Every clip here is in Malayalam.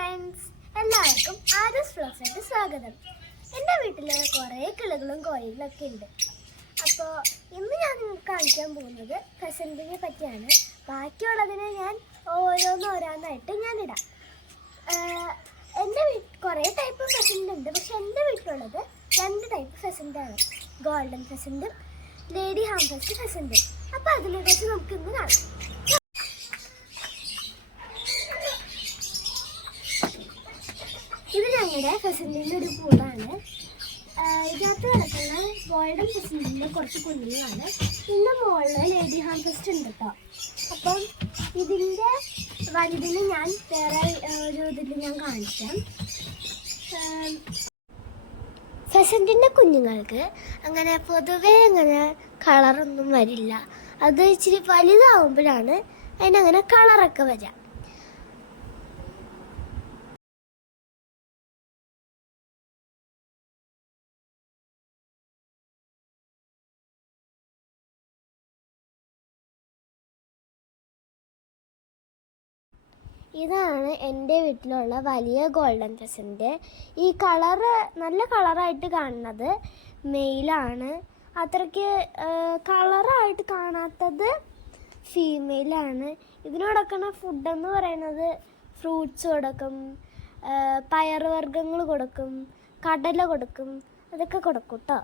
ഫ്രണ്ട്സ് എല്ലാവർക്കും ആദർശ് ഫ്ലോസിലേക്ക് സ്വാഗതം. എന്റെ വീട്ടിൽ കുറേ കിളികളും കോഴികളൊക്കെ ഉണ്ട്. അപ്പോൾ ഇന്ന് ഞാൻ നിങ്ങൾക്ക് കാണിക്കാൻ പോകുന്നത് പ്രസന്റിനെ പറ്റിയാണ്. ബാക്കിയുള്ളതിനെ ഞാൻ ഓരോന്നോരോന്നായിട്ട് ആഹ് എന്റെ വീട്ടിൽ കുറേ ടൈപ്പ് പ്രസന്റ് ഉണ്ട്. പക്ഷെ എന്റെ വീട്ടിലുള്ളത് രണ്ട് ടൈപ്പ് പ്രസന്റാണ് ഗോൾഡൻ പ്രസന്റും ലേഡി ഹാംഫസ്റ്റ് പ്രസന്റും അപ്പോൾ അതിനെക്കുറിച്ച് നമുക്ക് ഇന്ന് കാണാം. ഫെസിലിറ്റിന്റെ ഒരു പൂളാണ് ഇതിനകത്ത് കിടക്കുന്ന ബോയുടെ ഫെസിലിന്റെ കുറച്ച് കുഞ്ഞുങ്ങളാണ്. ഇതിന്റെ മുകളിൽ ലേഡി ഹാൻഡ് ഫെസ്റ്റ് ഉണ്ട് കേട്ടോ അപ്പം ഇതിന്റെ വലുതിന് ഞാൻ വേറെ ഒരു ഇതിൽ ഞാൻ കാണിക്കാം. ഫെസന്റിന്റെ കുഞ്ഞുങ്ങൾക്ക് അങ്ങനെ പൊതുവേ അങ്ങനെ കളറൊന്നും വരില്ല. അത് ഇച്ചിരി വലുതാവുമ്പോഴാണ് അതിനങ്ങനെ കളറൊക്കെ വരിക. ഇതാണ് എന്റെ വീട്ടിലുള്ള വലിയ ഗോൾഡൻ ഫെസന്റ് ഈ കളറ് നല്ല കളറായിട്ട് കാണുന്നത്. മെയിലാണ്. അത്രയ്ക്ക് കളറായിട്ട് കാണാത്തത് ഫീമെയിലാണ്. ഇതിന് ഫുഡെന്ന് പറയുന്നത്. ഫ്രൂട്ട്സ് കൊടുക്കും പയറുവർഗങ്ങൾ കൊടുക്കും കടല കൊടുക്കും അതൊക്കെ കൊടുക്കും കേട്ടോ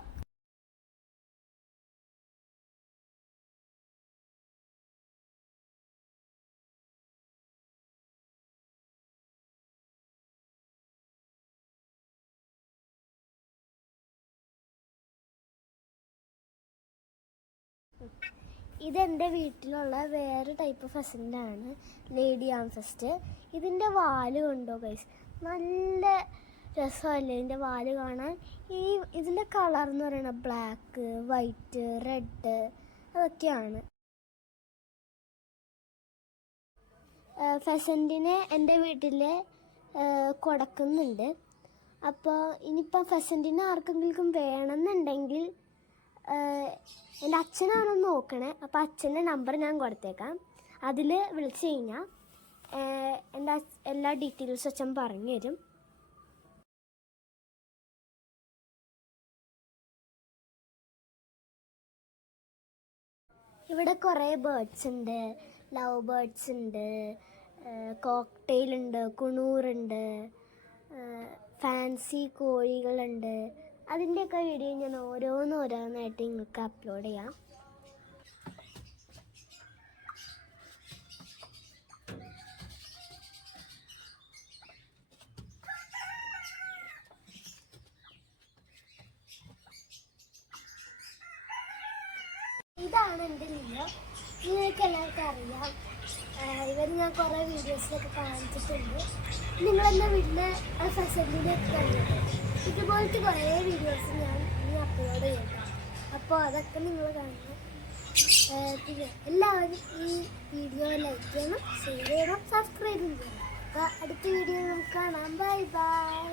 ഇതെന്റെ വീട്ടിലുള്ള വേറെ ടൈപ്പ് ഫസിന്റാണ് ലേഡി ആംഫെസ്റ്റ് ഇതിന്റെ വാൽ കൊണ്ടോ ഗൈസ് നല്ല രസമല്ലേ ഇതിന്റെ വാൽ കാണാൻ? ഈ ഇതിന്റെ കളർ എന്ന് പറയുന്നത് ബ്ലാക്ക് വൈറ്റ് റെഡ് അതൊക്കെയാണ്. ഫെസന്റിനെ എന്റെ വീട്ടിൽ കൊടുക്കുന്നുണ്ട്. അപ്പോൾ ഇനിയിപ്പോൾ ഫെസന്റിനെ ആർക്കെങ്കിലും വേണമെന്നുണ്ടെങ്കിൽ എന്റെ അച്ഛനാണ് നോക്കണേ. അപ്പോൾ അച്ഛന്റെ നമ്പർ ഞാൻ കൊടുത്തേക്കാം. അതിൽ വിളിച്ച് കഴിഞ്ഞാൽ എന്റെ എല്ലാ ഡീറ്റെയിൽസും അച്ഛൻ പറഞ്ഞു തരും. ഇവിടെ കുറേ ബേർഡ്സ് ഉണ്ട്. ലവ് ബേർഡ്സ് ഉണ്ട്. കോക്ടെയിൽ ഉണ്ട് കുണൂറുണ്ട് ഫാൻസി കോഴികളുണ്ട്. അതിന്റെയൊക്കെ വീഡിയോ ഞാൻ ഓരോന്നോരോന്നായിട്ട് നിങ്ങൾക്ക് അപ്ലോഡ് ചെയ്യാം. ഇതാണ് എന്റെ ലിയോ നിങ്ങൾക്ക് എല്ലാവർക്കും അറിയാം. ഇവർ ഞാൻ കുറേ വീഡിയോസിലൊക്കെ കാണിച്ചിട്ടുണ്ട്. നിങ്ങളെന്റെ വീട്ടിലെ ഫെസിലിറ്റി കണ്ടിട്ടുണ്ട് ഇതുപോലത്തെ കുറേ വീഡിയോസ് ഞാൻ ഇനി അപ്ലോഡ് ചെയ്യാം അപ്പോൾ അതൊക്കെ നിങ്ങൾ കാണണം. എല്ലാവരും ഈ വീഡിയോ ലൈക്ക് ചെയ്യണം ഷെയർ ചെയ്യണം സബ്സ്ക്രൈബ് ചെയ്യണം. അപ്പോൾ അടുത്ത വീഡിയോ നമുക്ക് കാണാം. Bye bye